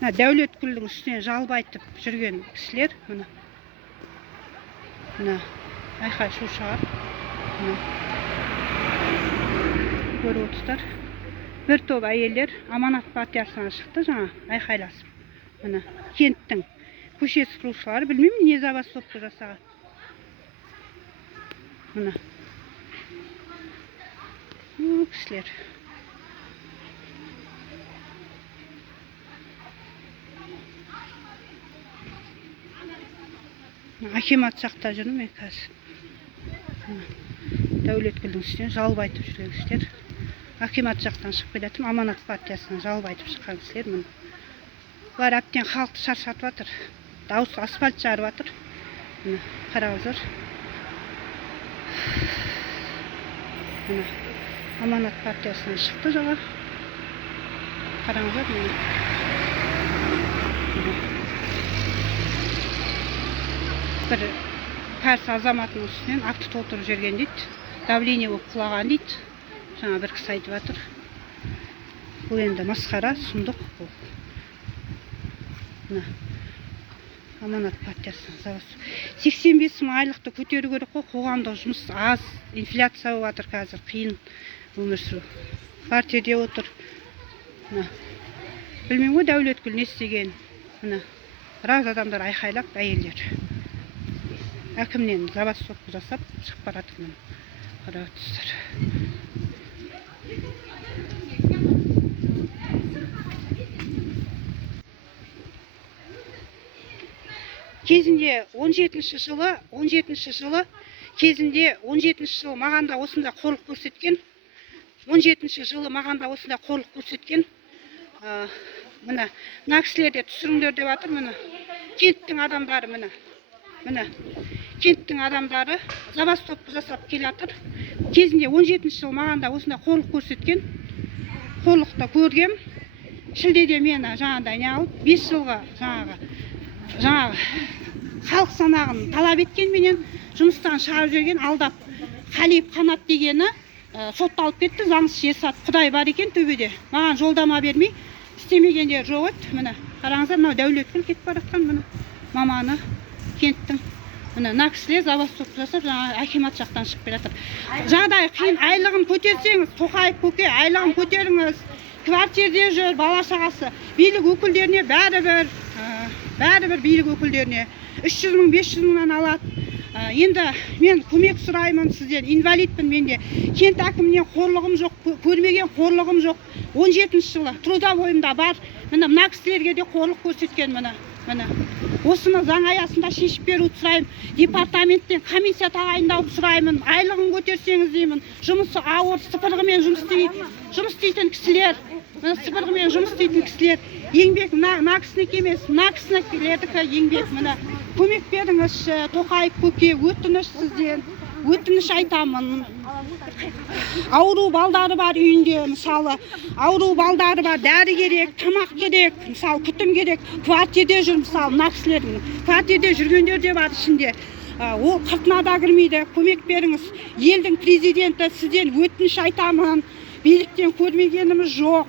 Мына Дәулеткүлдің үстінен жалбайтып жүрген кісілер, мына айқай шу шығар. Көріп отырсыздар. Бір топ әйелдер Аманат партиясынан шықты, жаңа айқайласып. Мына кенттің көше сыпырушылары, білмеймін, не забастовка жасаған. Мына кісілер. Акимат жақта жүрмін мен қазір. Дәулеткүлдің үстінен жалбайтып жүрген кісілер. Акимат жақтан шығып келетім, Аманат партиясынан жалбайтып шыққан кісілер. Бұлар әптен халықты шаршатып жатыр. Дауыс асфальт жарып жатыр. Қараңыздар. Аманат партиясынан шықты жаңа. Қараңыздар. Бір пәрс азаматының үстінен акты толтырып жүрген дейді. Давление болып құлаған дейді. Жаңа бір кісі айтып жатыр. Бұл енді масқара, сұмдық бұл. Аманат партиясынан забастовка. 85 мың айлықты көтеру керек қой, қоғамдық жұмыс аз, инфляция болып жатыр қазір, қиын өмір сүру. Партияда отыр. Білмеймін ғой Дәулеткүл не істеген. Біраз адамдар айқайлап, әйелдер. Әкімнен забастовка жасап шығып баратырмын. Қарап отырсыздар. Кезінде 17-ші жылы кезінде 17-ші жылы мағанда осында қорлық көрсеткен. 17-ші жылы мағанда осында қорлық көрсеткен. Мына кісілерде түсіріңдер деп жатыр. Мына кенттің адамдары, мына кенттің адамдары забастовка жасап келе жатыр. Кезінде 17-ші жыл мағанда осында қорлық көрсеткен. Қорлықты көргем. Шілдеде мені жаңағыдай не алып, 5 жылға жаңағы халық санағын талап еткен, менен жұмыстан шығарып жүрген, алдап Қалиев Қанат дегені сотталып кетті, заңсыз жер Құдай бар екен төбеде. Маған жолдама бермей, істемегендер жоқ еді. Міне қараңыздар, мынау Дәулеткүл кетіп бара жатқан, міне маманы кенттің. Мына кісілер забастовка жасап, жаңа акимат жақтан шығып келе жатыр. Жағдай қиын, айлығын көтерсеңіз, Тоқаев көке, айлығын көтеріңіз. Квартирде жүр, бала шағасы, билік өкілдеріне бәрібір билік өкілдеріне 300 мың, 500 мыңнан алады. Енді мен көмек сұраймын сізден, инвалидпін менде. Кент әкімінен қорлығым жоқ, көрмеген қорлығым жоқ. 17-ші жылы трудовойымда бар. Мына кісілерге де қорлық көрсеткен мына. Осыны заң аясында шешіп беру сұраймын. Департаменттен комиссия тағайындауды сұраймын. Айлығын көтерсеңіз деймін. Жұмысы ауыр, сыпырғымен жұмыс істейтін кісілер. Сыпырғымен жұмыс істейтін кісілер. Еңбек, мына кісінікі емес, мына кісінікілердікі еңбек. Көмек беріңізші, Тоқаев көке, өтініш сізден. Өтініш айтамын. Ауру балдары бар үйінде, мысалы, ауру балдары бар, дәрі керек, тамақ керек, мысалы, күтім керек, квартирде жүр, мысалы, мына кісілердің. Квартирде жүргендер де бар ішінде. Ол қыртына да кірмейді, көмек беріңіз. Елдің президенті, сізден өтініш айтамын. Биліктен көрмегеніміз жоқ.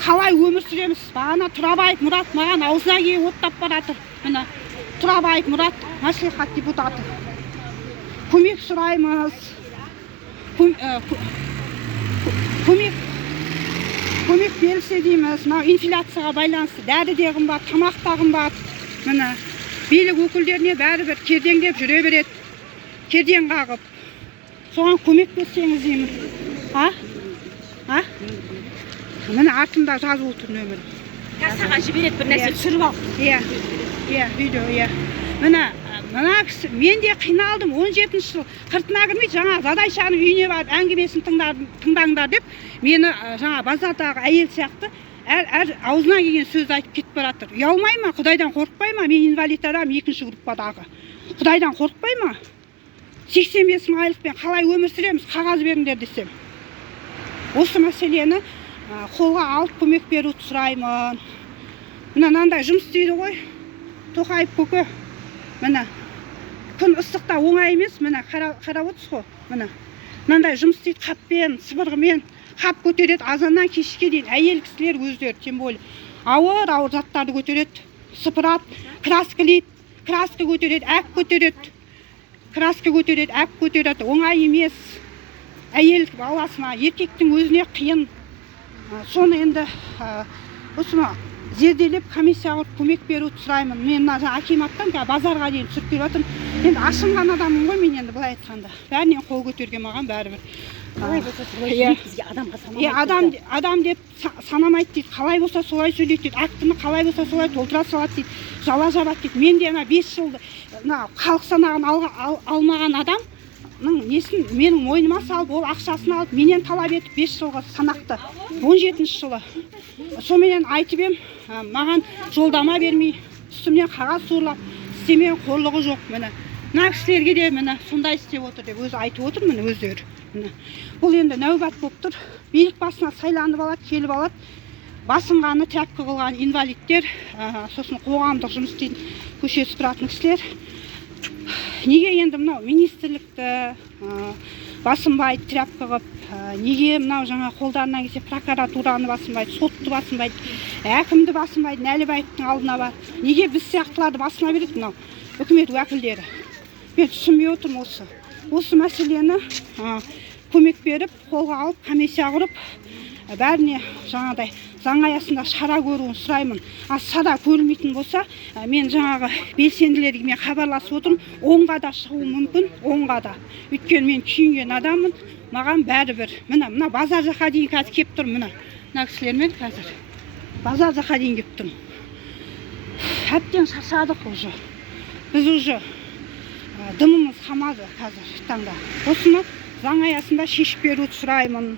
Қалай өмір сүреміз? Бағана Тұрабаев Мұрат маған аузына келіп оттап баратыр. Міне Тұрабаев Мұрат, мәслихат депутаты. Көмек сұраймыз. Көмек берілсе дейміз. Инфляцияға байланысты дәрі де қымбат, тамақ та қымбат. Міне билік өкілдеріне бәрібір кердеңдеп жүре береді. Кердең қағып. Соған көмек берсеңіз деймін. Міне артында жазып отыр нөмірі. Кассаға жібереді бір нәрсе түсіріп ал. Видео, Мына кісі, мен де қиналдым, 17-ші жыл қыртына кірмей, жаңа Задайшаның үйіне барып әңгімесін тыңдаңдар деп, мені жаңа базардағы әйел сияқты әр аузына келген сөз айтып кетіп баратыр. Ұялмай ма? Құдайдан қорықпай ма? Мен инвалид адам, 2-ші группадағы. Құдайдан қорықпай ма? 85 мың айлықпен қалай өмір сүреміз? Қағаз беріңдер десем. Осы мәселені қолға алып көмек беруді сұраймын. Мынандай жұмыс істейді ғой. Тоқаев көке. Міне күн ыстықта оңай емес, міне қарап отырсыз ғой. Мынандай жұмыс істейді, қаппен, сыбырғымен, қап көтереді, азаннан кешке дейін әйел кісілер өздері, тем более ауыр заттарды көтереді, сыпырады, краскілейді, краска көтереді, әп көтереді, краска көтереді, әп көтереді. Оңай емес. Әйел баласына, еркектің өзіне қиын. Соны енді осыны зерделеп комиссия құрып көмек беруді сұраймын. Мен мына акиматтан базарға дейін түсіріп беріп жатырмын. Енді ашынған адаммын ғой мен, енді былай айтқанда. Бәрінен қол көтерген маған бәрібір. Қалай болса солай сөйлейді бізге, адамға санамайды. Адам деп санамайды дейді. Қалай болса солай сөйлейді дейді. Актіні қалай болса солай толтыра салады дейді. Жала жабады дейді. Мен де 5 жылды халық санағын алмаған адам несін менің мойныма салып, ол ақшасын алып, менен талап етіп 5 жылғы санақты 17-ші жылы. Соменен айтып ем, маған жолдама бермей, үстімнен қағаз суырлап, істемеген қорлығы жоқ. Міне мына кісілерге де міне сондай істеп отыр деп өзі айтып отыр, міне өздері. Бұл енді нәубат болып тұр. Билік басына сайланып алады, келіп алады. Басынғаны, тряпка қылған инвалидтер, сосын қоғамдық жұмыс істейтін көшесі тұратын кісілер. Неге енді мынау министрлікті басынбайды, тряпка қылып, неге мынау жаңа қолдарынан келсе прокуратураны басынбайды, сотты басынбайды, әкімді басынбайды, Нәлібаевтың алдына бар. Неге біз сияқтыларды басына береді мынау үкімет уәкілдері? Мен түсінбей отырмын осы. Осы мәселені көмек беріп, қолға алып, комиссия құрып, бәріне жаңағыдай заң аясында шара көруін сұраймын. Шара көрілмейтін болса, мен жаңағы белсенділерге мен хабарласып отырмын, 10-ға да шығуы мүмкін, 10-ға да. Өйткені мен күйінген адаммын, маған бәрібір. Мына базар жаққа дейін қазір кеп тұр, мына кісілермен қазір. Базар жаққа дейін кеп тұрмын. Әптен шаршадық уже. Біз уже дымымыз қамады қазір таңда. Осыны заң аясында шешіп беруді сұраймын.